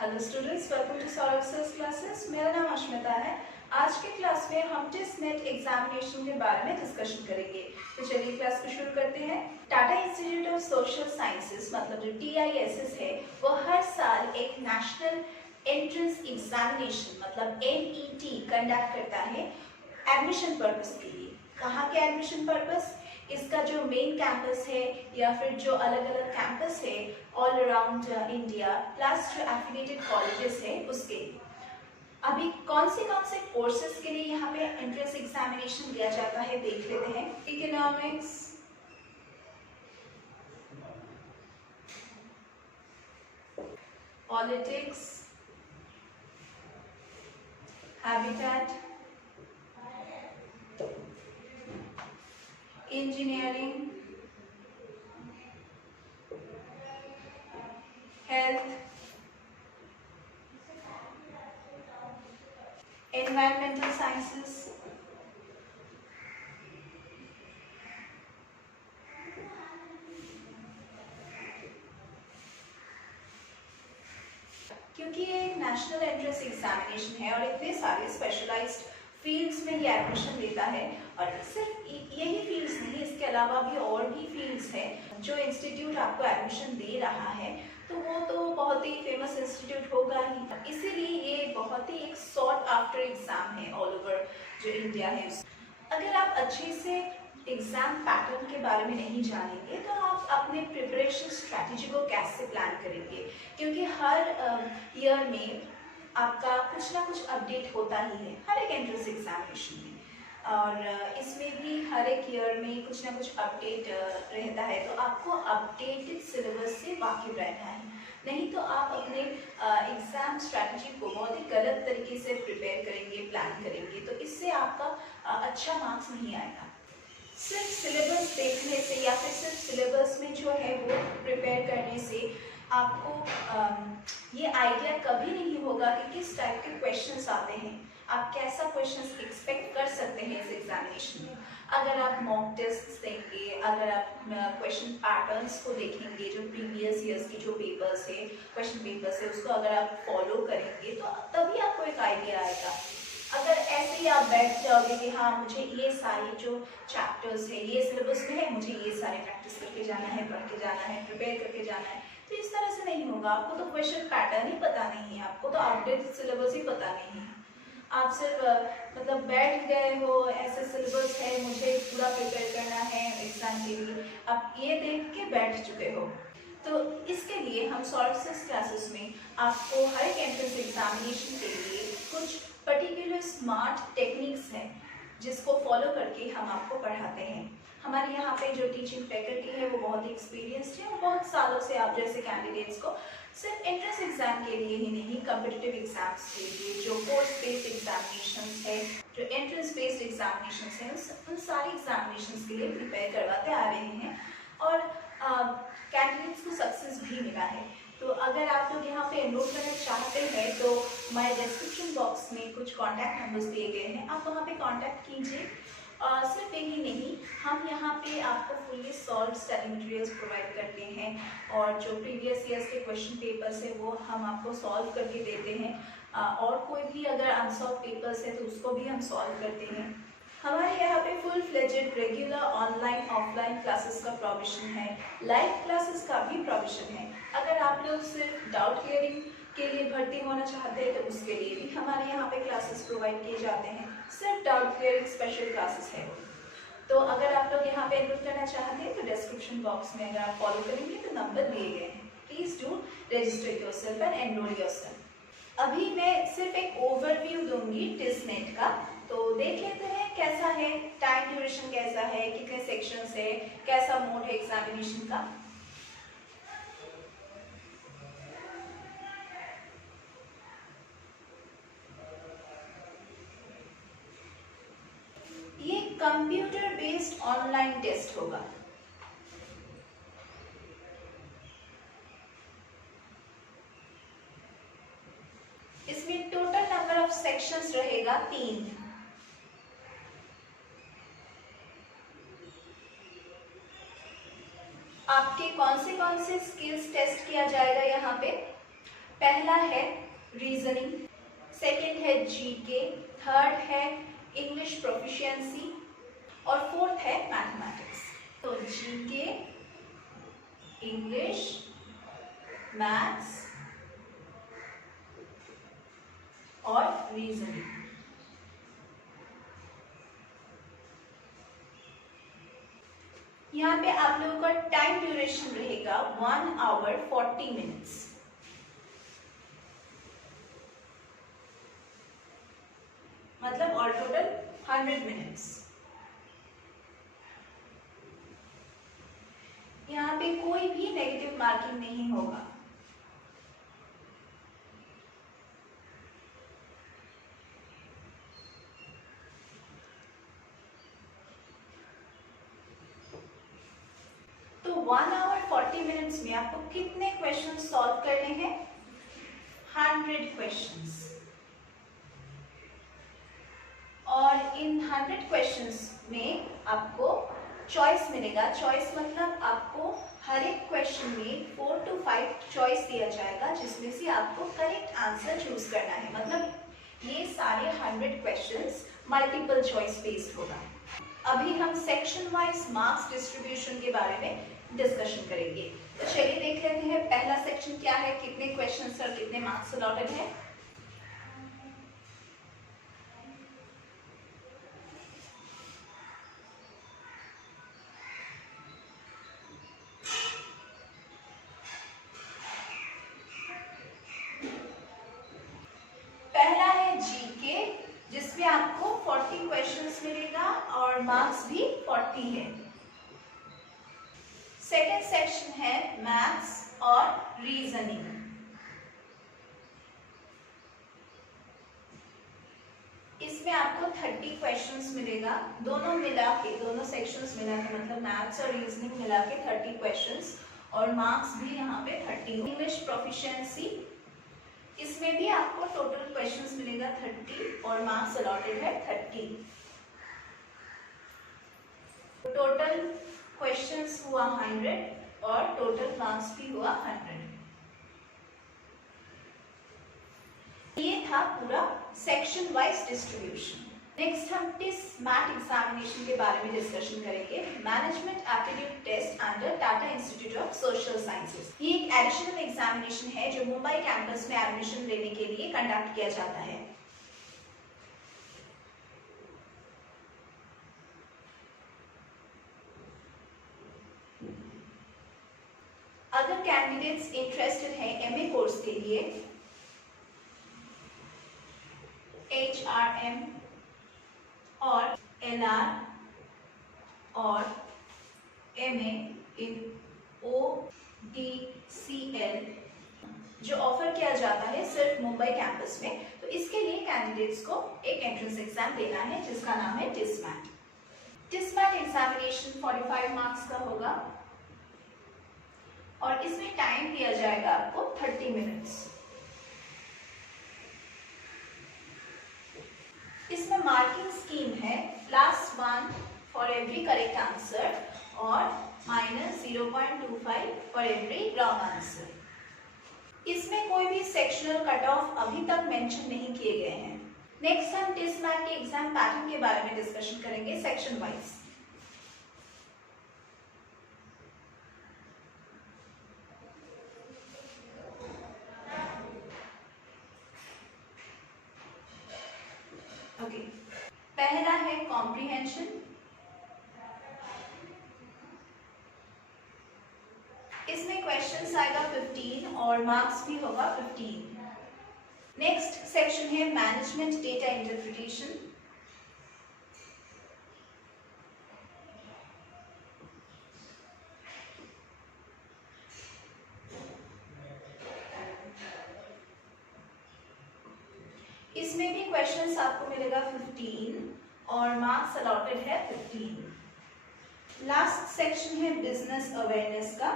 Hello students, welcome to Saurabh sir's classes. मेरा नाम अश्मिता है। आज के क्लास में हम टेस्ट नेट एग्जामिनेशन के बारे में डिस्कशन करेंगे। तो चलिए क्लास को शुरू करते हैं। Tata institute of social sciences मतलब जो TISS है, वो हर साल एक नेशनल एंट्रेंस एग्जामिनेशन मतलब NET कंडक्ट करता है एडमिशन पर्पस के लिए। कहाँ के एडमिशन पर्पस? इसका जो मेन कैंपस है या फिर जो अलग अलग कैंपस है ऑल अराउंड इंडिया प्लस जो एफिलिएटेड कॉलेजेस है उसके लिए। अभी कौन से कोर्सेज के लिए यहाँ पे एंट्रेंस एग्जामिनेशन दिया जाता है देख लेते हैं। Economics, politics, habitat, engineering, health, environmental sciences, क्योंकि ये एक नेशनल एंट्रेंस एग्जामिनेशन है और इतने सारे स्पेशलाइज्ड फील्ड्स में ये एडमिशन देता है। और सिर्फ यही फील्ड्स नहीं, इसके अलावा भी और भी फील्ड्स हैं। जो इंस्टीट्यूट आपको एडमिशन दे रहा है तो वो तो बहुत ही फेमस इंस्टीट्यूट होगा ही, इसीलिए ये बहुत ही एक सॉट आफ्टर एग्जाम है ऑल ओवर जो इंडिया है। अगर आप अच्छे से एग्जाम पैटर्न के बारे में नहीं जानेंगे तो आप अपने प्रिपरेशन स्ट्रैटेजी को कैसे प्लान करेंगे, क्योंकि हर ईयर में आपका कुछ ना कुछ अपडेट होता ही है हर एक एंट्रेंस एग्जामिनेशन में। और इसमें भी हर एक ईयर में कुछ ना कुछ अपडेट रहता है, तो आपको अपडेटेड सिलेबस से वाकिफ रहना है। नहीं तो आप अपने एग्ज़ाम स्ट्रैटेजी को बहुत ही गलत तरीके से प्रिपेयर करेंगे, प्लान करेंगे, तो इससे आपका अच्छा मार्क्स नहीं आएगा। सिर्फ सिलेबस देखने से या फिर सिर्फ सिलेबस में जो है वो प्रिपेयर करने से आपको ये आइडिया कभी नहीं होगा कि किस टाइप के क्वेश्चंस आते हैं, आप कैसा क्वेश्चंस एक्सपेक्ट कर सकते हैं इस एग्जामिनेशन में। अगर आप मॉक टेस्ट देंगे, अगर आप क्वेश्चन पैटर्न्स को देखेंगे, जो प्रीवियस ईयर्स की जो पेपर्स है, क्वेश्चन पेपर्स है, उसको अगर आप फॉलो करेंगे तो तभी आपको एक आइडिया आएगा। अगर ऐसे ही आप बैठ जाओगे कि हाँ मुझे ये सारे जो चैप्टर्स है ये सिलेबस में है, मुझे ये सारे प्रैक्टिस करके जाना है, पढ़ के जाना है, प्रिपेयर करके जाना है, तो इस तरह से नहीं होगा। आपको तो क्वेश्चन पैटर्न ही पता नहीं है, आपको तो अपडेट सिलेबस ही पता नहीं है। आप सिर्फ मतलब बैठ गए हो, ऐसे सिलेबस है मुझे पूरा प्रिपेयर करना है एग्जाम के लिए, आप ये देख के बैठ चुके हो। तो इसके लिए हम सौरभ सर्स क्लासेस में आपको हर एक एंट्रेंस एग्जामिनेशन के लिए कुछ पर्टिकुलर स्मार्ट टेक्निक्स हैं जिसको फॉलो करके हम आपको पढ़ाते हैं। हमारे यहाँ पे जो टीचिंग फैकल्टी है वो बहुत ही एक्सपीरियंस्ड है और बहुत सालों से आप जैसे कैंडिडेट्स को सिर्फ एंट्रेंस एग्जाम के लिए ही नहीं, कम्पिटिटिव एग्जाम्स के लिए, जो कोर्स बेस्ड एग्जामिनेशंस है, जो एंट्रेंस बेस्ड एग्जामिनेशंस हैं, उन सारी एग्जामिनेशंस के लिए प्रिपेयर करवाते आ रहे हैं और कैंडिडेट्स को सक्सेस भी मिला है। तो अगर आप लोग यहाँ पे एनरोल करना चाहते हैं तो हमारे डिस्क्रिप्शन बॉक्स में कुछ कॉन्टैक्ट नंबर्स दिए गए हैं, आप वहाँ पे कॉन्टैक्ट कीजिए। सिर्फ यही नहीं, हम यहाँ पे आपको fully solve study materials provide करते हैं और जो प्रीवियस ईयर्स के क्वेश्चन पेपर्स है वो हम आपको सॉल्व करके देते हैं। और कोई भी अगर अनसॉल्व पेपर्स है तो उसको भी हम सॉल्व करते हैं। हमारे यहाँ पे full fledged regular online offline classes का प्रोविजन है, लाइव क्लासेस का भी प्रोविजन है। अगर आप लोग सिर्फ डाउट क्लियरिंग के लिए भर्ती होना चाहते हैं तो उसके लिए भी हमारे यहाँ पे क्लासेस प्रोवाइड किए जाते हैं। सिर्फ डाउट क्लियरिंग स्पेशल क्लासेस है। तो अगर आप लोग यहाँ पे एनरोल करना चाहते हैं तो डिस्क्रिप्शन बॉक्स में अगर आप फॉलो करेंगे तो नंबर दिए गए हैं, please do register yourself and enrol yourself. अभी मैं सिर्फ एक ओवरव्यू दूंगी टिसनेट का, तो देख लेते हैं कैसा है, टाइम ड्यूरेशन कैसा है, कितने सेक्शंस है, कैसा मोड है एग्जामिनेशन का। ये कंप्यूटर बेस्ड ऑनलाइन टेस्ट होगा। इसमें टोटल नंबर ऑफ सेक्शंस रहेगा 3। आपके कौन से स्किल्स टेस्ट किया जाएगा यहाँ पे? पहला है रीजनिंग, सेकंड है जीके, थर्ड है इंग्लिश प्रोफिशिएंसी और फोर्थ है मैथमेटिक्स। तो जीके, इंग्लिश, मैथ्स और रीजनिंग। यहाँ पे आप लोगों का टाइम ड्यूरेशन रहेगा 1 आवर 40 मिनट्स। मतलब ऑल टोटल 100 मिनट्स। यहाँ पे कोई भी नेगेटिव मार्किंग नहीं होगा। तो 1 आवर 40 मिनट्स में आपको कितने क्वेश्चन सॉल्व करने हैं? 100 क्वेश्चंस। और इन 100 क्वेश्चंस में आपको चॉइस मिलेगा। चॉइस मतलब आपको हर एक क्वेश्चन में 4 to 5 चॉइस दिया जाएगा, जिसमें से आपको करेक्ट आंसर चूज करना है। मतलब ये सारे 100 क्वेश्चंस मल्टीपल चॉइस बेस्ड होगा। अभी हम सेक्शन वाइज मार्क्स डिस्ट्रीब्यूशन के बारे में डिस्कशन करेंगे। तो चलिए देख लेते हैं पहला सेक्शन क्या है, कितने क्वेश्चंस और कितने मार्क्स अलॉटेड है। पहला है जीके, जिसमें आपको 40 क्वेश्चंस मिलेगा और मार्क्स भी 40 है। सेकेंड सेक्शन है मैथ्स और रीजनिंग। इसमें आपको 30 क्वेश्चंस मिलेगा। दोनों मिला के, दोनों सेक्शंस मिला के, मतलब मैथ्स और रीजनिंग मिला के 30 क्वेश्चंस और मार्क्स भी यहाँ पे 30। इंग्लिश प्रोफिशिएंसी, इसमें भी आपको टोटल क्वेश्चंस मिलेगा 30 और मार्क्स अलॉटेड है 30। टोटल क्वेश्चंस हुआ 100 और टोटल मार्क्स भी हुआ 100। ये था पूरा सेक्शन वाइज डिस्ट्रीब्यूशन। नेक्स्ट हम टिस मैट एग्जामिनेशन के बारे में डिस्कशन करेंगे। Management aptitude test under Tata institute of social sciences. ये एक एडिशनल एग्जामिनेशन है जो मुंबई कैंपस में एडमिशन लेने के लिए कंडक्ट किया जाता है। अगर कैंडिडेट्स इंटरेस्टेड हैं एमए कोर्स के लिए, HRM और LR और MA इन ODCL जो ऑफर किया जाता है सिर्फ मुंबई कैंपस में, तो इसके लिए कैंडिडेट्स को एक एंट्रेंस एग्जाम देना है जिसका नाम है टिसमैट। टिसमैट एग्जामिनेशन 45 मार्क्स का होगा और इसमें टाइम दिया जाएगा आपको 30 मिनट्स। इसमें मार्किंग स्कीम है +1 फॉर एवरी करेक्ट आंसर और -0.25 फॉर एवरी रॉन्ग आंसर। इसमें कोई भी सेक्शनल कट ऑफ अभी तक मेंशन नहीं किए गए हैं। नेक्स्ट हम टिसमैट के एग्जाम पैटर्न के बारे में डिस्कशन करेंगे सेक्शन वाइज। पहला है कॉम्प्रिहेंशन। इसमें क्वेश्चंस आएगा 15 और मार्क्स भी होगा 15। नेक्स्ट सेक्शन है मैनेजमेंट डेटा इंटरप्रिटेशन। इसमें भी क्वेश्चंस आपको मिलेगा 15 और मार्क्स अलॉटेड है 15। लास्ट सेक्शन है बिजनेस अवेयरनेस का।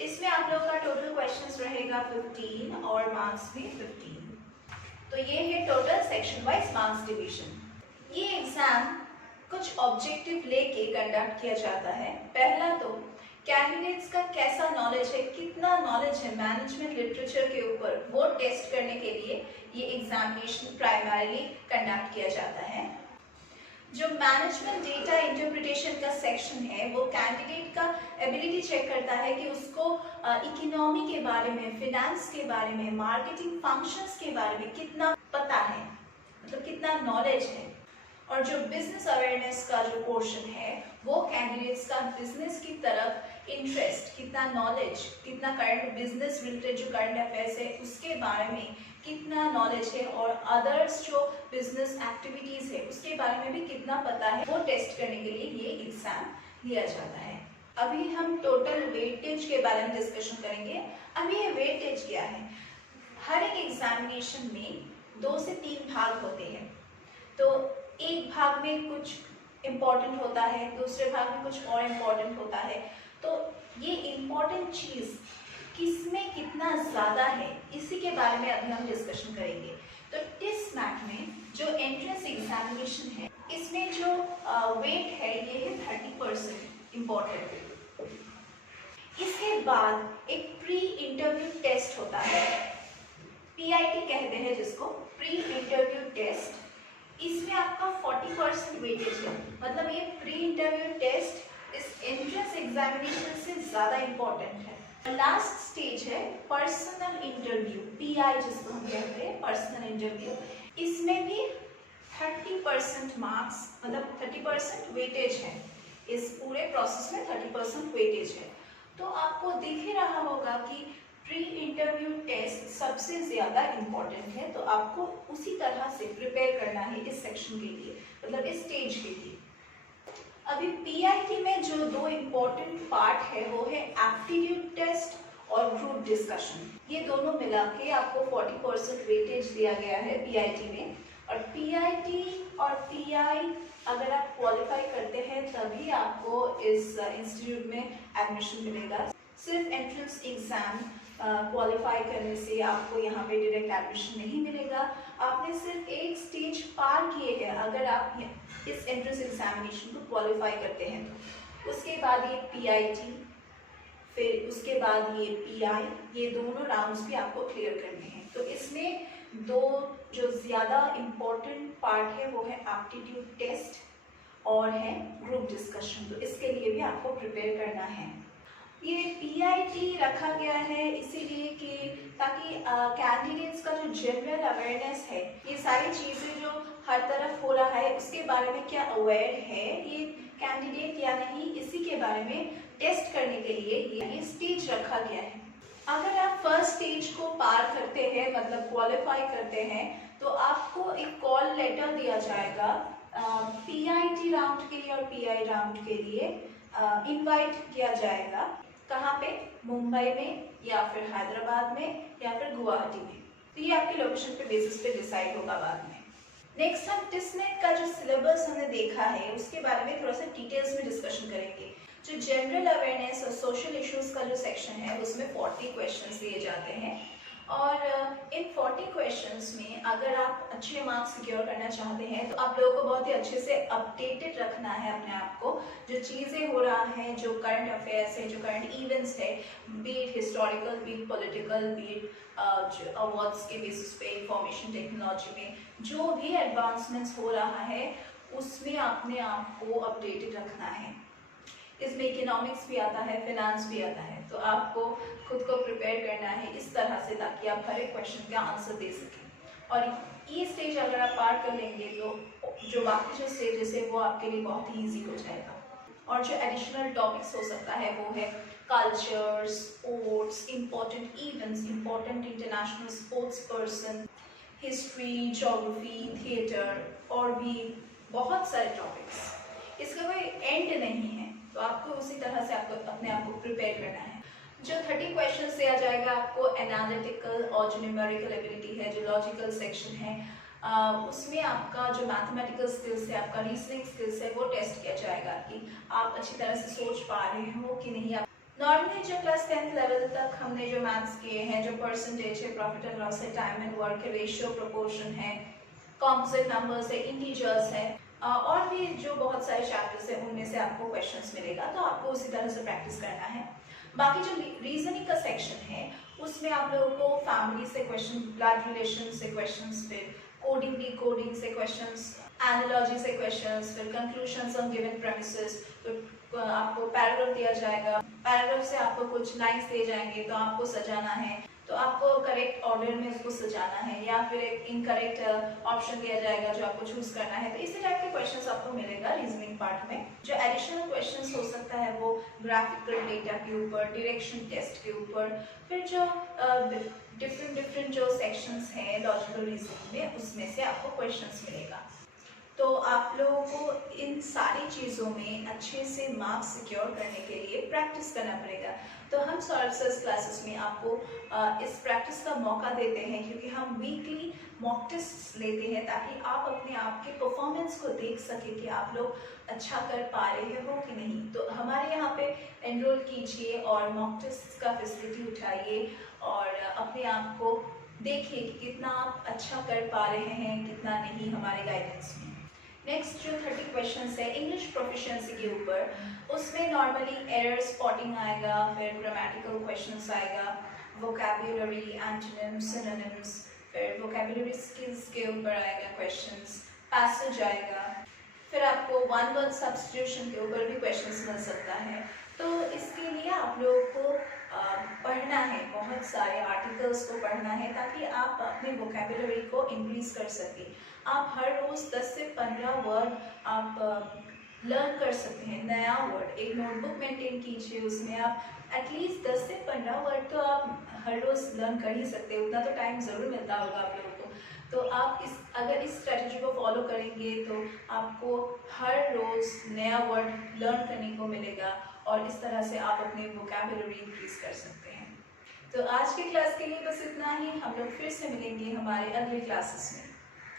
इसमें आप लोगों का टोटल क्वेश्चंस रहेगा 15 और मार्क्स भी 15। तो ये है total section wise marks division. ये एग्जाम कुछ ऑब्जेक्टिव लेके कंडक्ट किया जाता है। पहला तो कैंडिडेट्स का कैसा नॉलेज है, कितना नॉलेज है मैनेजमेंट लिटरेचर के ऊपर, वो टेस्ट करने के लिए ये एग्जामिनेशन प्राइमरीली कंडक्ट किया जाता है। जो मैनेजमेंट डेटा इंटरप्रिटेशन का सेक्शन है वो कैंडिडेट का एबिलिटी चेक करता है कि उसको इकोनॉमी के बारे में, फिनेंस के बारे में, मार्केटिंग फंक्शंस के बारे में कितना पता है, मतलब कितना नॉलेज है। और जो बिजनेस अवेयरनेस का जो पोर्शन है वो कैंडिडेट्स का बिजनेस की तरफ इंटरेस्ट, कितना नॉलेज, कितना करंट बिजनेस रिलेटेड जो करंट अफेयर्स है उसके बारे में कितना नॉलेज है, और अदर्स जो बिजनेस एक्टिविटीज है उसके बारे में भी कितना पता है, वो टेस्ट करने के लिए ये एग्जाम लिया जाता है। अभी हम टोटल वेटेज के बारे में डिस्कशन करेंगे। अभी ये वेटेज क्या है? हर एक एग्जामिनेशन में 2 से 3 भाग होते हैं। तो एक भाग में कुछ इम्पोर्टेंट होता है, दूसरे भाग में कुछ और इम्पोर्टेंट होता है। तो ये इम्पोर्टेंट चीज़ किसमें कितना ज़्यादा है, इसी के बारे में अभी हम डिस्कशन करेंगे। तो टिस मैट में जो एंट्रेंस एग्जामिनेशन है इसमें जो वेट है ये है 30% इम्पोर्टेंट। इसके बाद एक प्री इंटरव्यू टेस्ट होता है, PIT कहते हैं जिसको, प्री इंटरव्यू टेस्ट। इसमें आपका 40% वेटेज है, मतलब ये प्री इंटरव्यू टेस्ट इस एंट्रेंस एग्जामिनेशन से ज़्यादा इम्पोर्टेंट है। लास्ट स्टेज है पर्सनल इंटरव्यू, PI जिसको हम कहते हैं, पर्सनल इंटरव्यू। इसमें भी 30% मार्क्स, मतलब 30% वेटेज है। इस पूरे प्रोसेस में 30% वेटेज है। तो आपको दिख ही रहा होगा कि प्री इंटरव्यू टेस्ट सबसे ज़्यादा इम्पोर्टेंट है, तो आपको उसी तरह से प्रिपेयर करना है इस सेक्शन के लिए, मतलब इस स्टेज के लिए। अभी PIT में जो 2 इम्पोर्टेंट पार्ट है वो है एप्टीट्यूड टेस्ट और ग्रुप डिस्कशन। ये दोनों मिला के आपको 40% वेटेज दिया गया है PIT में। और PIT और PI अगर आप क्वालिफाई करते हैं तभी आपको इस इंस्टीट्यूट में एडमिशन मिलेगा। सिर्फ एंट्रेंस एग्जाम क्वालिफाई करने से आपको यहाँ पे डायरेक्ट एडमिशन नहीं मिलेगा। आपने सिर्फ एक स्टेज पार किए हैं अगर आप इस एंट्रेंस एग्जामिनेशन को क्वालिफाई करते हैं तो। उसके बाद ये PIT, फिर उसके बाद ये PI, ये दोनों राउंड्स भी आपको क्लियर करने हैं। तो इसमें 2 जो ज़्यादा इम्पोर्टेंट पार्ट है वो है एप्टीट्यूड टेस्ट और है ग्रुप डिस्कशन। तो इसके लिए भी आपको प्रिपेयर करना है। ये PIT रखा गया है इसीलिए कि ताकि कैंडिडेट्स का जो जनरल अवेयरनेस है, ये सारी चीज़ें जो हर तरफ हो रहा है उसके बारे में क्या अवेयर है ये कैंडिडेट या नहीं, इसी के बारे में टेस्ट करने के लिए ये स्टेज रखा गया है। अगर आप फर्स्ट स्टेज को पार करते हैं, मतलब क्वालिफाई करते हैं, तो आपको एक कॉल लेटर दिया जाएगा PIT राउंड के लिए और PI राउंड के लिए इनवाइट किया जाएगा। कहाँ पे? मुंबई में या फिर हैदराबाद में या फिर गुवाहाटी में। तो ये आपके लोकेशन पे बेसिस पे डिसाइड होगा बाद में। नेक्स्ट हम टिसनेट का जो सिलेबस हमने देखा है उसके बारे में थोड़ा सा डिटेल्स में डिस्कशन करेंगे। जो जनरल अवेयरनेस और सोशल इश्यूज का जो सेक्शन है उसमें 40 क्वेश्चंस दिए जाते हैं और इन 40 क्वेश्चंस में अगर आप अच्छे मार्क्स सिक्योर करना चाहते हैं तो आप लोगों को बहुत ही अच्छे से अपडेटेड रखना है अपने आप को। जो चीज़ें हो रहा है, जो करंट अफेयर्स है, जो करंट इवेंट्स है, be it historical, be it political, be it awards के बेसिस पे, इंफॉर्मेशन टेक्नोलॉजी में जो भी एडवांसमेंट्स हो रहा है उसमें अपने आप को अपडेटेड रखना है। इसमें इकोनॉमिक्स भी आता है, फिनेंस भी आता है, तो आपको खुद को प्रिपेयर करना है इस तरह से ताकि आप हर एक क्वेश्चन का आंसर दे सकें। और ये स्टेज अगर आप पार कर लेंगे तो जो बाकी जो स्टेजेस है वो आपके लिए बहुत ही ईजी हो जाएगा। और जो एडिशनल टॉपिक्स हो सकता है वो है culture, sports, important events, important international sports person, history, geography, theatre और भी बहुत सारे टॉपिक्स। इसका कोई एंड नहीं है, तो आपको उसी तरह से आपको अपने आप को प्रिपेयर करना है। जो 30 क्वेश्चंस दिया जाएगा आपको एनालिटिकल और जो न्यूमेरिकल एबिलिटी है, जो लॉजिकल सेक्शन है, उसमें आपका जो मैथमेटिकल स्किल्स है, आपका रीजनिंग स्किल्स है, वो टेस्ट किया जाएगा कि आप अच्छी तरह से सोच पा रहे हो कि नहीं। आप नॉर्मली जो क्लास 10th लेवल तक हमने जो मैथ्स किए हैं, जो परसेंटेज है, प्रॉफिट एंड लॉस है, टाइम एंड वर्क है, रेशियो, प्रोपोर्शन है, कॉम्पोजिट नंबर्स है, इंटीजर्स है, और भी जो बहुत सारे चैप्टर्स हैं उनमें से आपको क्वेश्चंस मिलेगा, तो आपको उसी तरह से प्रैक्टिस करना है। बाकी जो रीजनिंग का सेक्शन है उसमें आप लोगों को फैमिली से क्वेश्चन, ब्लड रिलेशन से क्वेश्चंस, फिर कोडिंग डिकोडिंग से क्वेश्चंस, एनालॉजी से क्वेश्चंस, फिर कंक्लूजन्स ऑन गिवन प्रेमिसेस, तो आपको पैराग्राफ दिया जाएगा, पैराग्राफ से आपको कुछ लाइंस दिए जाएंगे तो आपको सजाना है, तो आपको करेक्ट ऑर्डर में उसको सजाना है, या फिर एक इनकरेक्ट ऑप्शन दिया जाएगा जो आपको चूज करना है। तो इसी टाइप के क्वेश्चंस आपको मिलेगा रीजनिंग पार्ट में। जो एडिशनल क्वेश्चंस हो सकता है वो ग्राफिकल डेटा के ऊपर, डायरेक्शन टेस्ट के ऊपर, फिर जो डिफरेंट जो सेक्शंस हैं लॉजिकल रीजनिंग में उसमें से आपको क्वेश्चंस मिलेगा। तो आप लोगों को इन सारी चीज़ों में अच्छे से मार्क्स सिक्योर करने के लिए प्रैक्टिस करना पड़ेगा। तो हम सौरभ सर क्लासेस में आपको इस प्रैक्टिस का मौका देते हैं, क्योंकि हम वीकली मॉक टेस्ट लेते हैं ताकि आप अपने आप के परफॉर्मेंस को देख सके कि आप लोग अच्छा कर पा रहे हो कि नहीं। तो हमारे यहाँ पे एनरोल कीजिए और मॉक टेस्ट का फैसिलिटी उठाइए और अपने आप को देखिए कि कितना आप अच्छा कर पा रहे हैं, कितना नहीं हमारे गाइडेंस में। नेक्स्ट जो 30 क्वेश्चंस है इंग्लिश प्रोफिशिएंसी के ऊपर, उसमें नॉर्मली एरर स्पॉटिंग आएगा, फिर ग्रामेटिकल क्वेश्चंस आएगा, वोकैबुलरी, एंटोनिम्स, सिनोनिम्स, फिर वोकैबुलरी स्किल्स के ऊपर आएगा क्वेश्चंस, पैसेज आएगा, फिर आपको वन वर्ड सब्स्टिट्यूशन के ऊपर भी क्वेश्चंस मिल सकता है। तो इसके लिए आप लोगों को पढ़ना है, बहुत सारे आर्टिकल्स को पढ़ना है ताकि आप अपने वोकैबुलरी को इंक्रीज कर सकें। आप हर रोज़ 10 से 15 वर्ड आप लर्न कर सकते हैं, नया वर्ड। एक नोटबुक मेंटेन कीजिए, उसमें आप एटलीस्ट 10 से 15 वर्ड तो आप हर रोज़ लर्न कर ही सकते हैं, उतना तो टाइम ज़रूर मिलता होगा आप लोगों को। तो आप अगर इस स्ट्रेटजी को फॉलो करेंगे तो आपको हर रोज़ नया वर्ड लर्न करने को मिलेगा और इस तरह से आप अपनी वोकैबुलरी इंक्रीज कर सकते हैं। तो आज की क्लास के लिए बस इतना ही। हम लोग फिर से मिलेंगे हमारे अगले क्लासेस में।